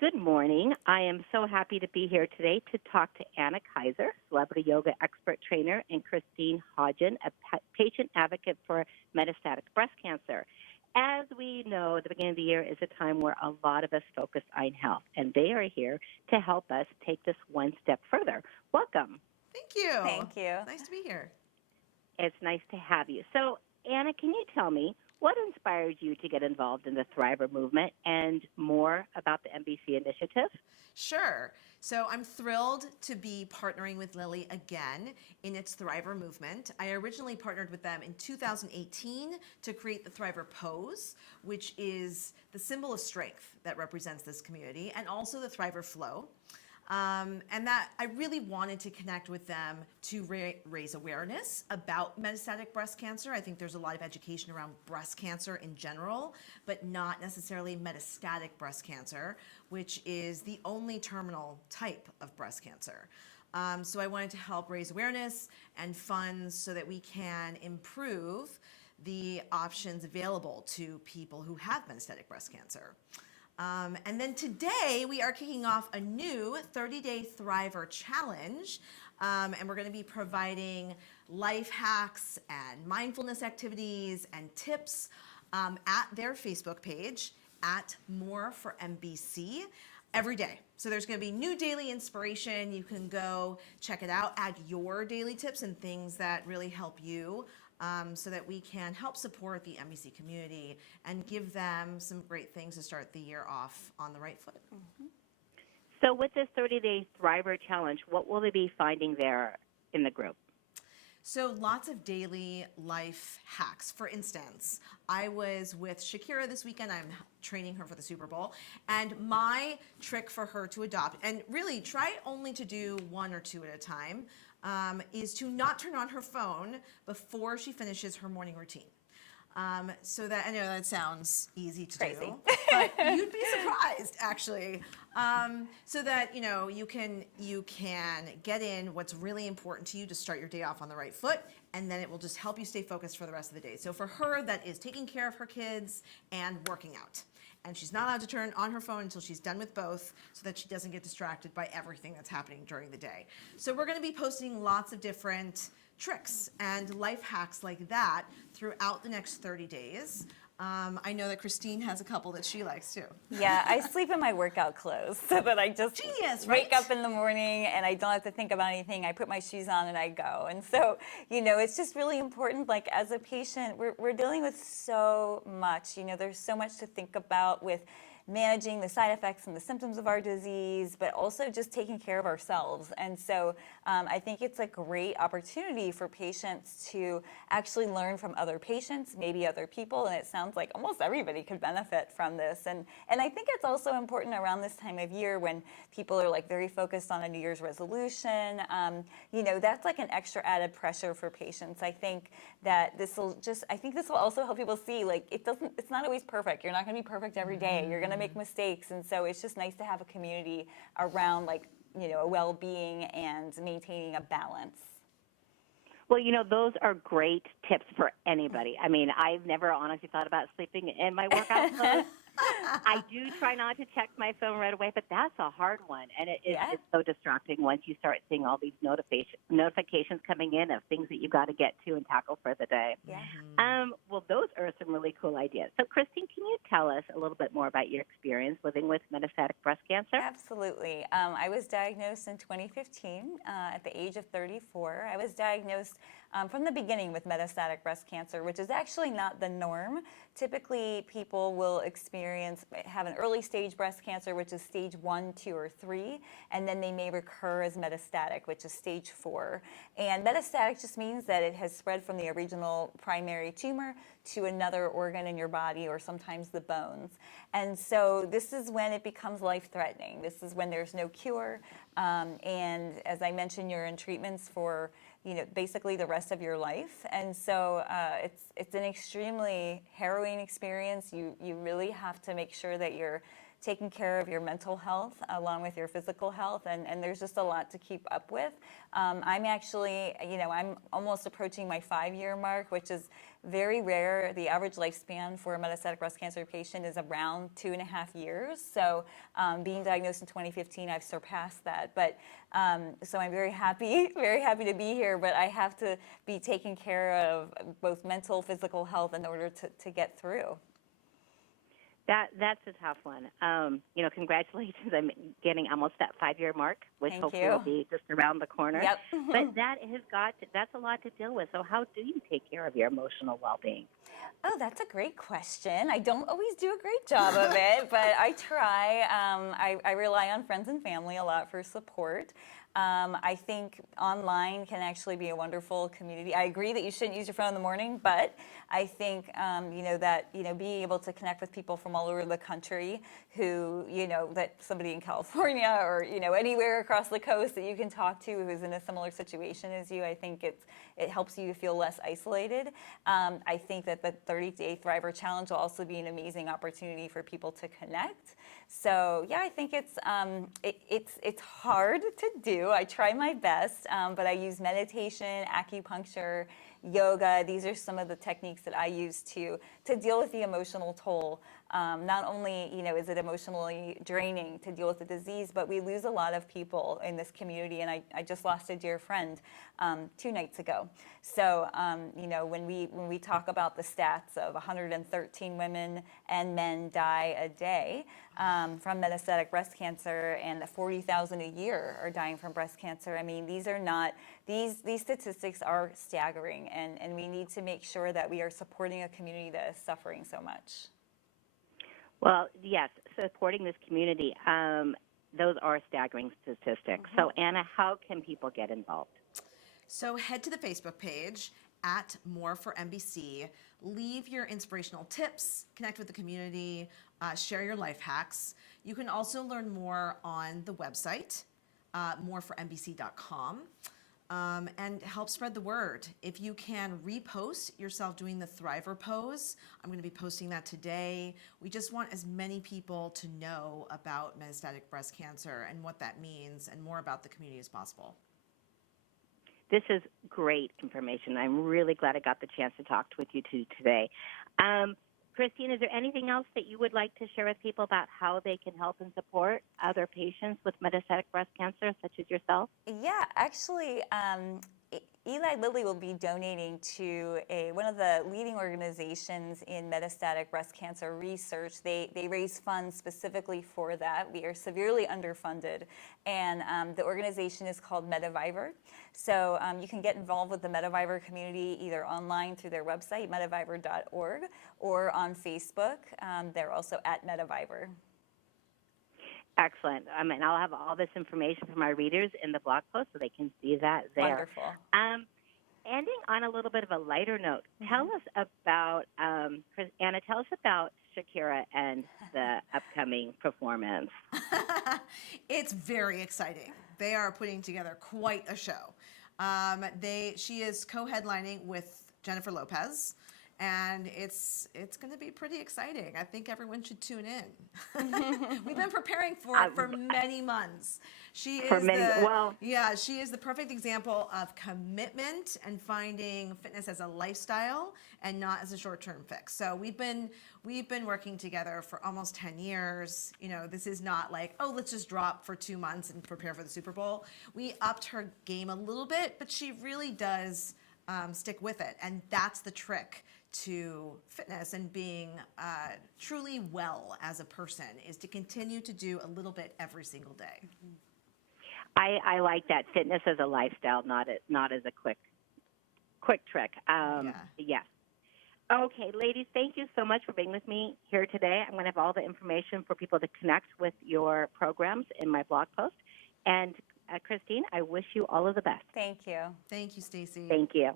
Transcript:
Good morning. I am so happy to be here today to talk to Anna Kaiser, celebrity yoga expert trainer, and Christine Hodgen, a patient advocate for metastatic breast cancer. As we know, the beginning of the year is a time where a lot of us focus on health, and they are here to help us take this one step further. Welcome. Thank you. Thank you. Nice to be here. It's nice to have you. So, Anna, can you tell me what inspired you to get involved in the Thriver movement and more about the MBC initiative? Sure. So I'm thrilled to be partnering with Lily again in its Thriver movement. I originally partnered with them in 2018 to create the Thriver pose, which is the symbol of strength that represents this community, and also the Thriver flow. And that I really wanted to connect with them to raise awareness about metastatic breast cancer. I think there's a lot of education around breast cancer in general, but not necessarily metastatic breast cancer, which is the only terminal type of breast cancer. So I wanted to help raise awareness and funds so that we can improve the options available to people who have metastatic breast cancer. And then today we are kicking off a new 30-day Thriver challenge, and we're going to be providing life hacks and mindfulness activities and tips at their Facebook page at More for MBC every day. So there's going to be new daily inspiration. You can go check it out, add your daily tips and things that really help you. So that we can help support the MBC community and give them some great things to start the year off on the right foot. Mm-hmm. So with this 30-day Thriver challenge, what will they be finding there in the group? So lots of daily life hacks. For instance, I was with Shakira this weekend. I'm training her for the Super Bowl. And my trick for her to adopt, and really try only to do one or two at a time, is to not turn on her phone before she finishes her morning routine. So that, I know that sounds easy to do, but you'd be surprised actually. So that, you can get in what's really important to you to start your day off on the right foot, and then it will just help you stay focused for the rest of the day. So for her, that is taking care of her kids and working out. And she's not allowed to turn on her phone until she's done with both, so that she doesn't get distracted by everything that's happening during the day. So we're going to be posting lots of different tricks and life hacks like that throughout the next 30 days. I know that Christine has a couple that she likes too. Yeah, I sleep in my workout clothes so that I just wake up in the morning and I don't have to think about anything. I put my shoes on and I go. And so, it's just really important, like as a patient, we're dealing with so much. There's so much to think about with managing the side effects and the symptoms of our disease, but also just taking care of ourselves. And so I think it's a great opportunity for patients to actually learn from other patients, maybe other people, and it sounds like almost everybody could benefit from this. And I think it's also important around this time of year when people are very focused on a New Year's resolution. That's like an extra added pressure for patients. I think that this will also help people see it's not always perfect. You're not going to be perfect every day. You're going to make mistakes, and so it's just nice to have a community around a well-being and maintaining a balance. Well, those are great tips for anybody. I mean, I've never honestly thought about sleeping in my workout clothes. I do try not to check my phone right away, but that's a hard one. And it's so distracting once you start seeing all these notifications coming in of things that you've got to get to and tackle for the day. Yeah. Well, those are some really cool ideas. So, Christine, can you tell us a little bit more about your experience living with metastatic breast cancer? Absolutely. I was diagnosed in 2015 at the age of 34. I was diagnosed from the beginning with metastatic breast cancer, which is actually not the norm. Typically, people will have an early stage breast cancer, which is stage 1, 2, or 3, and then they may recur as metastatic, which is stage 4. And metastatic just means that it has spread from the original primary tumor to another organ in your body, or sometimes the bones. And so this is when it becomes life-threatening. This is when there's no cure. And as I mentioned, you're in treatments for basically the rest of your life. And so it's an extremely harrowing experience. You really have to make sure that you're taking care of your mental health along with your physical health, and there's just a lot to keep up with. I'm actually, I'm almost approaching my 5-year mark, which is very rare. The average lifespan for a metastatic breast cancer patient is around 2.5 years. So Being diagnosed in 2015, I've surpassed that. But so I'm very happy to be here. But I have to be taking care of both mental, physical health in order to get through. That's a tough one. Congratulations on getting almost that 5-year mark, which Thank hopefully you. will be just around the corner. Yep. But that's a lot to deal with. So how do you take care of your emotional well-being? Oh, that's a great question. I don't always do a great job of it, but I try. I rely on friends and family a lot for support. I think online can actually be a wonderful community. I agree that you shouldn't use your phone in the morning, but I think being able to connect with people from all over the country who that somebody in California or anywhere across the coast that you can talk to who's in a similar situation as you. I think it helps you to feel less isolated. I think that the 30-day Thriver Challenge will also be an amazing opportunity for people to connect. So yeah, I think it's hard to do. I try my best, but I use meditation, acupuncture, yoga. These are some of the techniques that I use to deal with the emotional toll. Not only is it emotionally draining to deal with the disease, but we lose a lot of people in this community. And I just lost a dear friend 2 nights ago. So when we talk about the stats of 113 women and men die a day from metastatic breast cancer, and 40,000 a year are dying from breast cancer. I mean, these statistics are staggering, and we need to make sure that we are supporting a community that is suffering so much. Well, yes, supporting this community, those are staggering statistics. Mm-hmm. So, Anna, how can people get involved? So head to the Facebook page at More for MBC. Leave your inspirational tips, connect with the community, share your life hacks. You can also learn more on the website, moreformbc.com. And help spread the word. If you can repost yourself doing the Thriver pose, I'm going to be posting that today. We just want as many people to know about metastatic breast cancer and what that means and more about the community as possible. This is great information. I'm really glad I got the chance to talk with you two today. Christine, is there anything else that you would like to share with people about how they can help and support other patients with metastatic breast cancer, such as yourself? Yeah, actually, Eli Lilly will be donating to one of the leading organizations in metastatic breast cancer research. They raise funds specifically for that. We are severely underfunded, and the organization is called Metavivor. So you can get involved with the Metavivor community either online through their website, metavivor.org, or on Facebook. They're also at Metavivor. Excellent. And I'll have all this information for my readers in the blog post so they can see that there. Wonderful. Ending on a little bit of a lighter note, tell us about, Anna, tell us about Shakira and the upcoming performance. It's very exciting. They are putting together quite a show. She is co-headlining with Jennifer Lopez. And it's going to be pretty exciting. I think everyone should tune in. We've been preparing for it for many months. She is the perfect example of commitment and finding fitness as a lifestyle and not as a short-term fix. So we've been working together for almost 10 years. This is not like, oh, let's just drop for 2 months and prepare for the Super Bowl. We upped her game a little bit, but she really does stick with it. And that's the trick to fitness and being truly well as a person, is to continue to do a little bit every single day. I like that, fitness as a lifestyle, not as a quick trick. Yes. Okay, ladies, thank you so much for being with me here today. I'm going to have all the information for people to connect with your programs in my blog post. And Christine, I wish you all of the best. Thank you. Thank you, Stacy. Thank you.